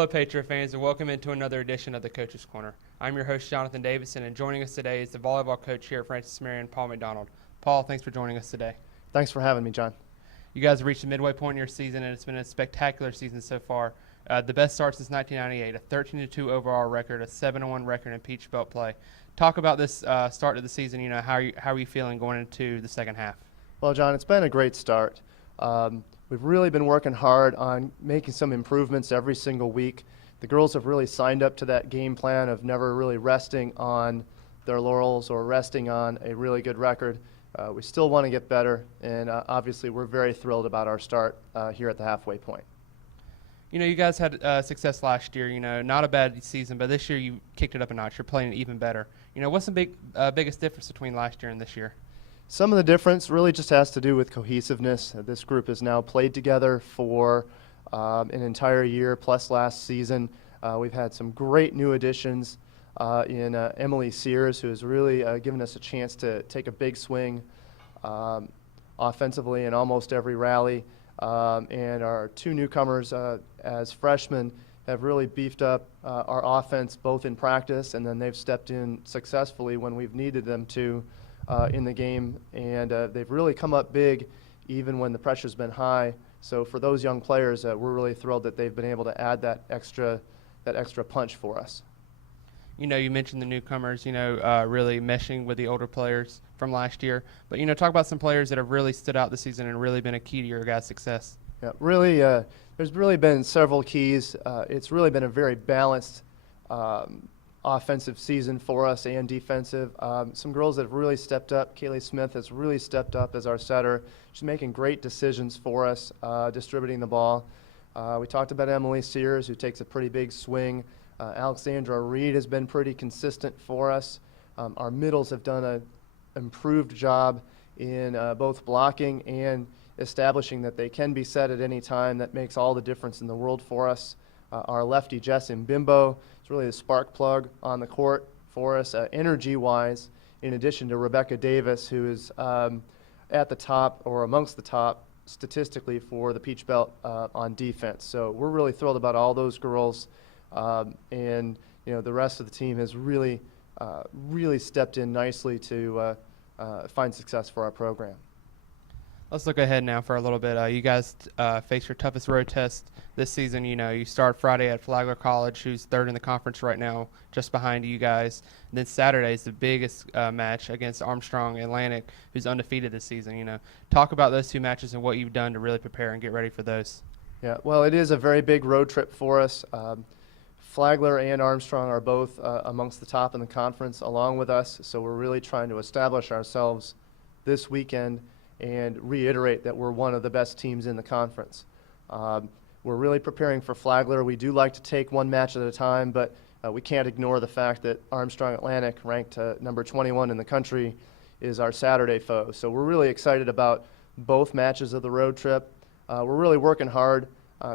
Hello, Patriot fans, and welcome into another edition of the Coach's Corner. I'm your host, Jonathan Davidson, and joining us today is the volleyball coach here at Francis Marion, Paul MacDonald. Paul, thanks for joining us today. Thanks for having me, John. You guys have reached the midway point in your season, and it's been a spectacular season so far. The best start since 1998, a 13-2 overall record, a 7-1 record in Peach Belt play. Talk about this start of the season. How are you feeling going into the second half? Well, John, it's been a great start. We've really been working hard on making some improvements every single week. The girls have really signed up to that game plan of never really resting on their laurels or resting on a really good record. We still want to get better, and obviously we're very thrilled about our start here at the halfway point. You guys had success last year, not a bad season, but this year you kicked it up a notch. You're playing even better. What's the biggest difference between last year and this year? Some of the difference really just has to do with cohesiveness. This group has now played together for an entire year plus last season. We've had some great new additions in Emily Sears, who has really given us a chance to take a big swing offensively in almost every rally. And our two newcomers as freshmen have really beefed up our offense both in practice, and then they've stepped in successfully when we've needed them to in the game, and they've really come up big even when the pressure's been high. So for those young players, we're really thrilled that they've been able to add that extra punch for us. You mentioned the newcomers, really meshing with the older players from last year. But, talk about some players that have really stood out this season and really been a key to your guys' success. Yeah, really, there's really been several keys. It's really been a very balanced offensive season for us and defensive. Some girls that have really stepped up. Kaylee Smith has really stepped up as our setter. She's making great decisions for us, distributing the ball. We talked about Emily Sears, who takes a pretty big swing. Alexandra Reed has been pretty consistent for us. Our middles have done an improved job in both blocking and establishing that they can be set at any time. That makes all the difference in the world for us. Our lefty, Jess Mbimbo, is really the spark plug on the court for us, energy-wise, in addition to Rebecca Davis, who is at the top or amongst the top statistically for the Peach Belt on defense. So we're really thrilled about all those girls. And the rest of the team has really stepped in nicely to find success for our program. Let's look ahead now for a little bit. You guys face your toughest road test this season. You start Friday at Flagler College, who's third in the conference right now, just behind you guys. And then Saturday is the biggest match against Armstrong Atlantic, who's undefeated this season. Talk about those two matches and what you've done to really prepare and get ready for those. Yeah, well, it is a very big road trip for us. Flagler and Armstrong are both amongst the top in the conference along with us, so we're really trying to establish ourselves this weekend and reiterate that we're one of the best teams in the conference. We're really preparing for Flagler. We do like to take one match at a time, but we can't ignore the fact that Armstrong Atlantic, ranked number 21 in the country, is our Saturday foe. So we're really excited about both matches of the road trip. We're really working hard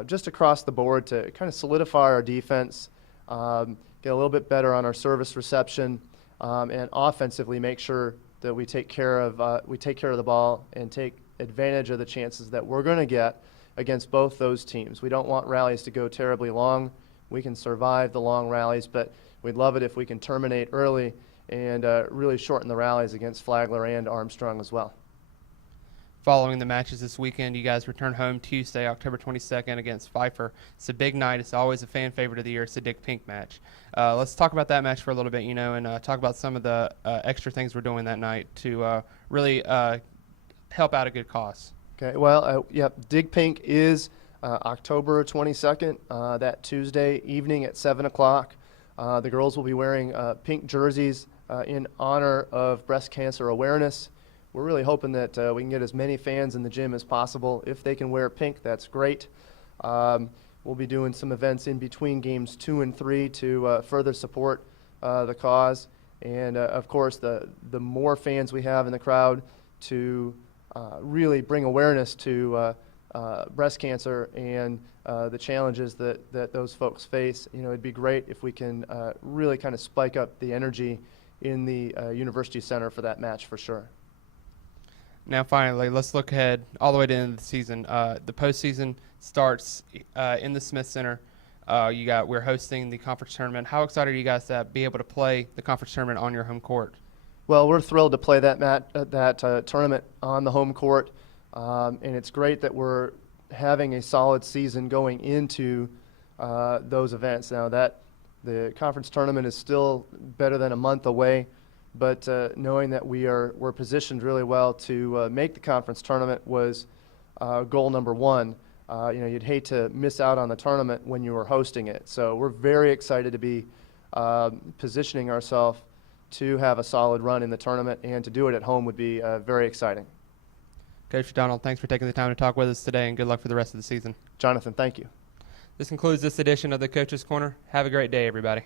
just across the board to kind of solidify our defense, get a little bit better on our service reception, and offensively make sure that we take care of the ball and take advantage of the chances that we're going to get against both those teams. We don't want rallies to go terribly long. We can survive the long rallies, but we'd love it if we can terminate early and really shorten the rallies against Flagler and Armstrong as well. Following the matches this weekend, you guys return home Tuesday, October 22nd against Pfeiffer. It's a big night. It's always a fan favorite of the year. It's the Dick Pink match. Let's talk about that match for a little bit, and talk about some of the extra things we're doing that night to really help out a good cause. Okay, well, Dig Pink is October 22nd, that Tuesday evening at 7 o'clock. The girls will be wearing pink jerseys in honor of breast cancer awareness. We're really hoping that we can get as many fans in the gym as possible. If they can wear pink, that's great. We'll be doing some events in between games 2 and 3 to further support the cause. And, of course, the more fans we have in the crowd to really bring awareness to breast cancer and the challenges that those folks face, it'd be great if we can really kind of spike up the energy in the University Center for that match for sure. Now, finally, let's look ahead all the way to the end of the season. The postseason starts in the Smith Center We're hosting the conference tournament. How excited are you guys to be able to play the conference tournament on your home court? Well, we're thrilled to play that tournament on the home court, and it's great that we're having a solid season going into those events. Now that the conference tournament is still better than a month away, but knowing that we're positioned really well to make the conference tournament was goal number one. You'd hate to miss out on the tournament when you were hosting it. So we're very excited to be positioning ourselves to have a solid run in the tournament, and to do it at home would be very exciting. Coach MacDonald, thanks for taking the time to talk with us today, and good luck for the rest of the season. Jonathan, thank you. This concludes this edition of the Coach's Corner. Have a great day, everybody.